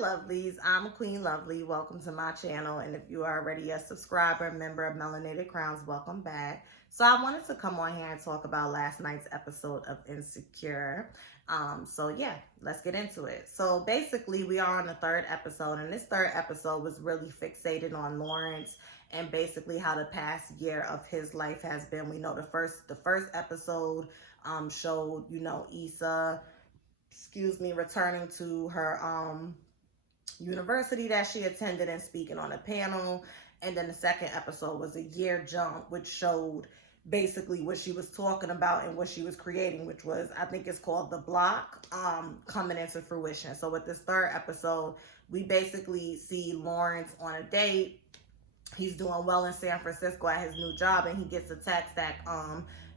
Lovelies, I'm Queen Lovely. Welcome to my channel. And if you are already a subscriber, member of Melanated Crowns, welcome back. So I wanted to come on here and talk about last night's episode of Insecure. So let's get into it. So basically we are on the third episode, and this third episode was really fixated on Lawrence and basically how the past year of his life has been. We know the first episode showed, Issa, returning to her university that she attended and speaking on a panel. And then the second episode was a year jump, which showed basically what she was talking about and what she was creating, which was, I think it's called The Block, coming into fruition. So with this third episode, we basically see Lawrence on a date. He's doing well in San Francisco at his new job, and he gets a text that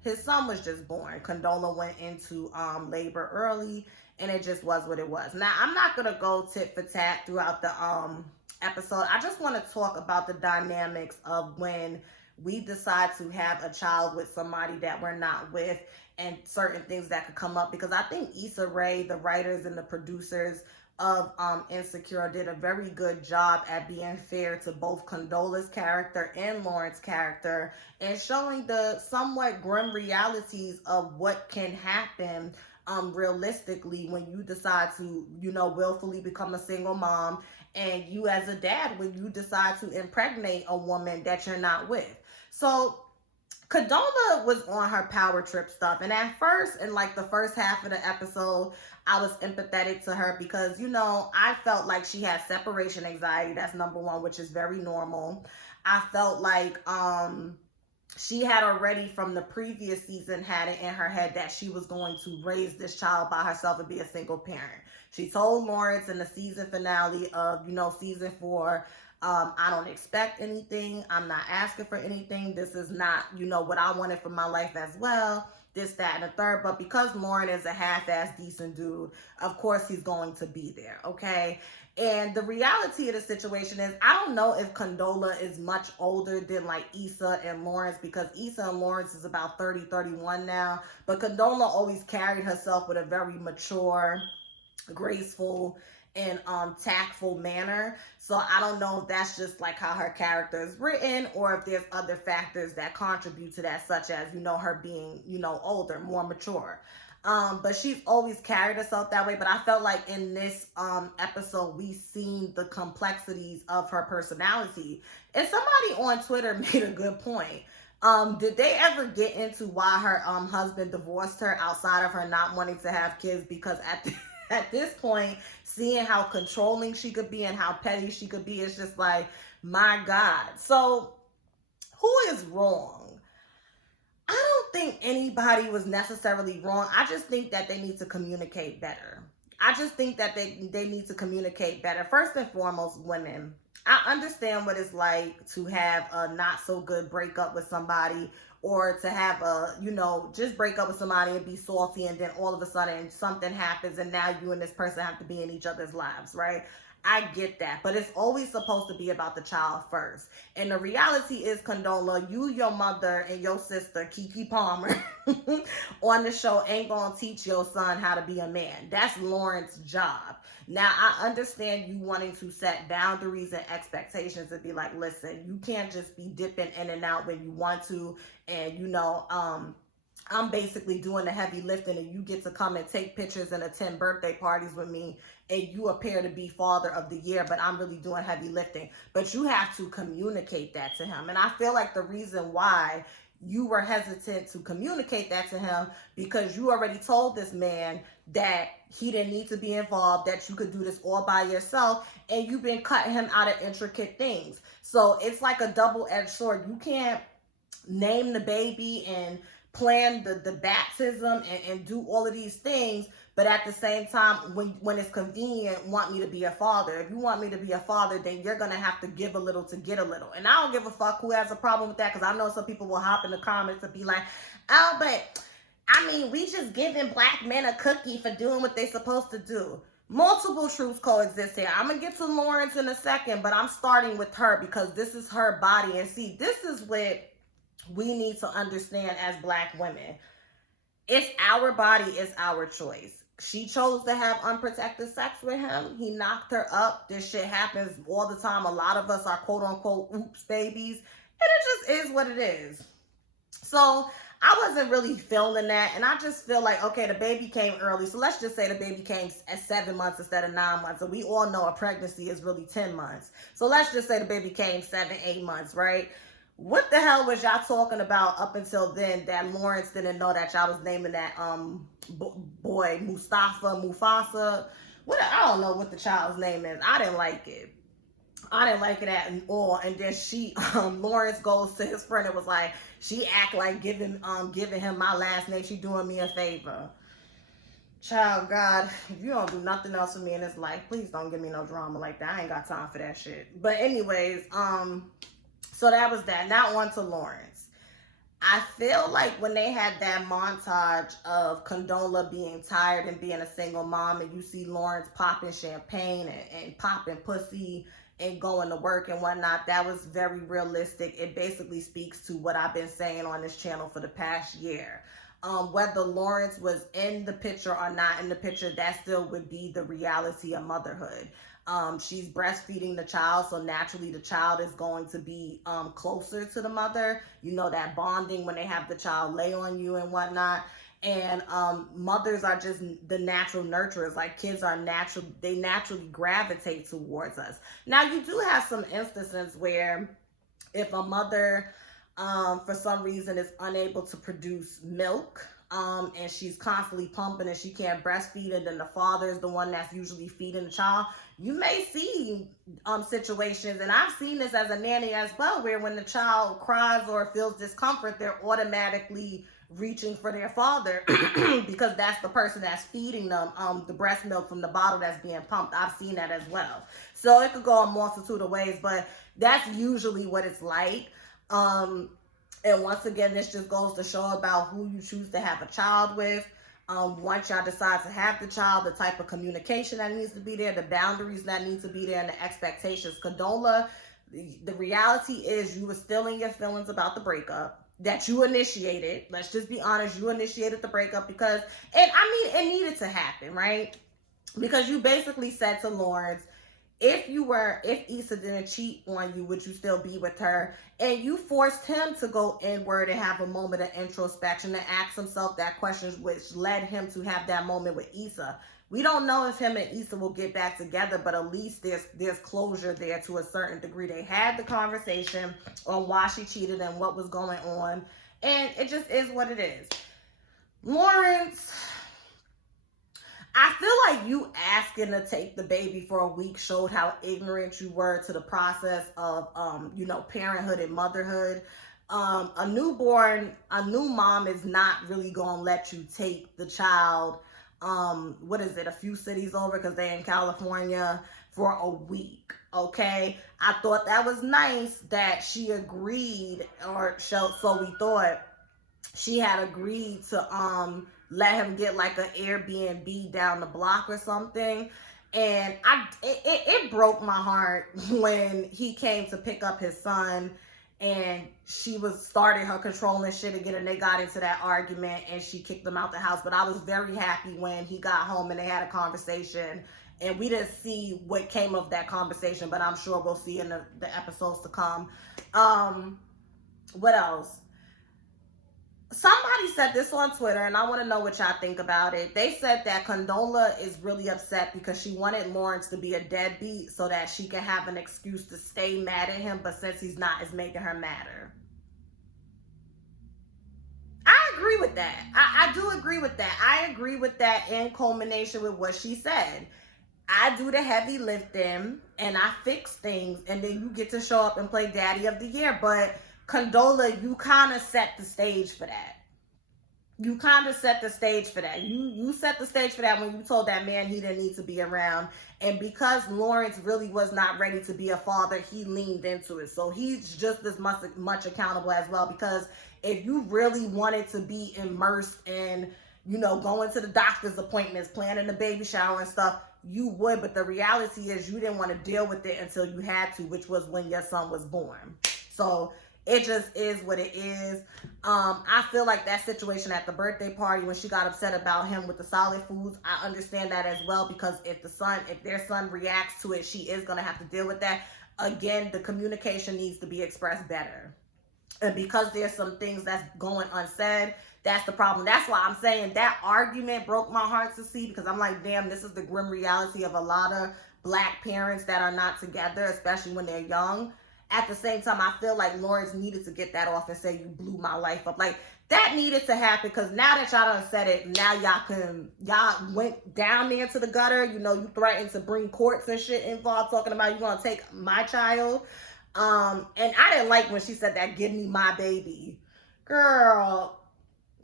his son was just born. Condola went into labor early, and it just was what it was. Now, I'm not going to go tit for tat throughout the episode. I just want to talk about the dynamics of when we decide to have a child with somebody that we're not with, and certain things that could come up, because I think Issa Rae, the writers and the producers of Insecure, did a very good job at being fair to both Condola's character and Lawrence's character, and showing the somewhat grim realities of what can happen realistically when you decide to, willfully become a single mom, and you as a dad when you decide to impregnate a woman that you're not with. So Condola was on her power trip stuff, and at first, in like the first half of the episode, I was empathetic to her because, I felt like she had separation anxiety. That's number one, which is very normal. I felt like she had already from the previous season had it in her head that she was going to raise this child by herself and be a single parent. She told Lawrence in the season finale of, season 4, I don't expect anything. I'm not asking for anything. This is not, what I wanted for my life as well. This, that, and the third. But because Lauren is a half-ass decent dude, of course he's going to be there, okay? And the reality of the situation is, I don't know if Condola is much older than like Issa and Lawrence, because Issa and Lawrence is about 30, 31 now. But Condola always carried herself with a very mature, graceful, and tactful manner. So I don't know if that's just like how her character is written, or if there's other factors that contribute to that, such as, her being, older, more mature. But she's always carried herself that way. But I felt like in this episode, we seen the complexities of her personality. And somebody on Twitter made a good point. Did they ever get into why her husband divorced her outside of her not wanting to have kids? Because at this point, seeing how controlling she could be and how petty she could be, it's just like, my God. So who is wrong? I don't think anybody was necessarily wrong. I just think that they need to communicate better. I just think that they need to communicate better. First and foremost, women. I understand what it's like to have a not so good breakup with somebody, or to have a, just break up with somebody and be salty, and then all of a sudden something happens and now you and this person have to be in each other's lives, right? I get that, but it's always supposed to be about the child first. And the reality is, Condola, you, your mother, and your sister, Keke Palmer, on the show ain't gonna teach your son how to be a man. That's Laurence's job. Now, I understand you wanting to set boundaries and expectations and be like, listen, you can't just be dipping in and out when you want to, and, I'm basically doing the heavy lifting, and you get to come and take pictures and attend birthday parties with me, and you appear to be father of the year, but I'm really doing heavy lifting. But you have to communicate that to him. And I feel like the reason why you were hesitant to communicate that to him, because you already told this man that he didn't need to be involved, that you could do this all by yourself, and you've been cutting him out of intricate things. So it's like a double-edged sword. You can't name the baby and plan the baptism and do all of these things, but at the same time, when it's convenient, want me to be a father. If you want me to be a father, then you're gonna have to give a little to get a little. And I don't give a fuck who has a problem with that, because I know some people will hop in the comments and be like, oh, but I mean, we just giving black men a cookie for doing what they're supposed to do. Multiple truths coexist here. I'm gonna get to Lawrence in a second, but I'm starting with her because this is her body. And see, this is what we need to understand as black women. It's our body, it's our choice. She chose to have unprotected sex with him. He knocked her up. This shit happens all the time. A lot of us are quote unquote oops babies. And it just is what it is. So I wasn't really feeling that. And I just feel like, okay, the baby came early. So let's just say the baby came at 7 months instead of 9 months. And we all know a pregnancy is really 10 months. So let's just say the baby came 7, 8 months, right? What the hell was y'all talking about up until then that Lawrence didn't know that y'all was naming that boy Mufasa? What, I don't know what the child's name is. I didn't like it. I didn't like it at all. And then Lawrence goes to his friend and was like, she act like giving him my last name. She doing me a favor. Child, God, if you don't do nothing else for me in this life, please don't give me no drama like that. I ain't got time for that shit. But anyways, so that was that. Now on to Lawrence. I feel like when they had that montage of Condola being tired and being a single mom, and you see Lawrence popping champagne and popping pussy and going to work and whatnot, that was very realistic. It basically speaks to what I've been saying on this channel for the past year. Whether Lawrence was in the picture or not in the picture, that still would be the reality of motherhood. She's breastfeeding the child, so naturally the child is going to be closer to the mother. You know, that bonding when they have the child lay on you and whatnot. And mothers are just the natural nurturers. Like, kids are natural, they naturally gravitate towards us. Now, you do have some instances where if a mother for some reason is unable to produce milk, and she's constantly pumping and she can't breastfeed, and then the father is the one that's usually feeding the child, you may see situations, and I've seen this as a nanny as well, where when the child cries or feels discomfort, they're automatically reaching for their father because that's the person that's feeding them the breast milk from the bottle that's being pumped. I've seen that as well. So it could go a multitude of ways, but that's usually what it's like. And once again, this just goes to show about who you choose to have a child with. Once y'all decide to have the child, the type of communication that needs to be there, the boundaries that need to be there, and the expectations. Condola, the reality is you were still in your feelings about the breakup that you initiated. Let's just be honest, you initiated the breakup because, and I mean, it needed to happen, right? Because you basically said to Lawrence, if Issa didn't cheat on you, would you still be with her? And you forced him to go inward and have a moment of introspection and ask himself that question, which led him to have that moment with Issa. We don't know if him and Issa will get back together, but at least there's closure there to a certain degree. They had the conversation on why she cheated and what was going on, and it just is what it is. Lawrence, I feel like you asking to take the baby for a week showed how ignorant you were to the process of, parenthood and motherhood. A new mom is not really going to let you take the child, a few cities over, because they're in California, for a week, okay? I thought that was nice that she agreed, so we thought she had agreed to, let him get like an Airbnb down the block or something. And it broke my heart when he came to pick up his son and she started her controlling shit again, and they got into that argument and she kicked him out the house. But I was very happy when he got home and they had a conversation, and we didn't see what came of that conversation, but I'm sure we'll see in the episodes to come. What else? Somebody said this on Twitter, and I want to know what y'all think about it. They said that Condola is really upset because she wanted Lawrence to be a deadbeat so that she can have an excuse to stay mad at him, but since he's not, it's making her madder. I agree with that. I do agree with that. I agree with that in culmination with what she said. I do the heavy lifting, and I fix things, and then you get to show up and play Daddy of the Year, but Condola, you kind of set the stage for that. You kind of set the stage for that. You set the stage for that when you told that man he didn't need to be around. And because Lawrence really was not ready to be a father, he leaned into it. So he's just as much accountable as well, because if you really wanted to be immersed in, going to the doctor's appointments, planning the baby shower and stuff, you would. But the reality is you didn't want to deal with it until you had to, which was when your son was born. So It just is what it is. I feel like that situation at the birthday party when she got upset about him with the solid foods, I understand that as well, because if their son reacts to it, she is gonna have to deal with that. Again, the communication needs to be expressed better. And because there's some things that's going unsaid, that's the problem. That's why I'm saying that argument broke my heart to see, because I'm like, damn, this is the grim reality of a lot of black parents that are not together, especially when they're young. At the same time, I feel like Lawrence needed to get that off and say, you blew my life up. Like, that needed to happen, because now that y'all done said it, now y'all went down there to the gutter. You know, you threatened to bring courts and shit involved, talking about you gonna take my child. And I didn't like when she said that, give me my baby. Girl,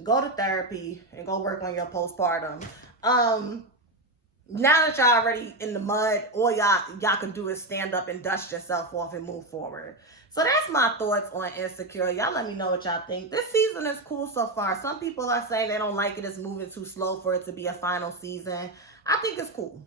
go to therapy and go work on your postpartum. Now that y'all already in the mud, all y'all can do is stand up and dust yourself off and move forward. So that's my thoughts on Insecure. Y'all let me know what y'all think. This season is cool so far. Some people are saying they don't like it. It's moving too slow for it to be a final season. I think it's cool.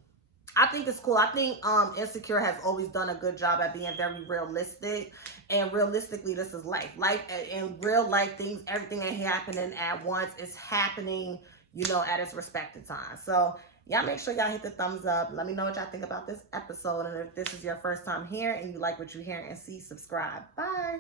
I think it's cool. I think Insecure has always done a good job at being very realistic. And realistically, this is life. Life, in real life, things, everything ain't happening at once. It's happening, you know, at its respected time. So y'all make sure y'all hit the thumbs up. Let me know what y'all think about this episode. And if this is your first time here and you like what you hear and see, subscribe. Bye.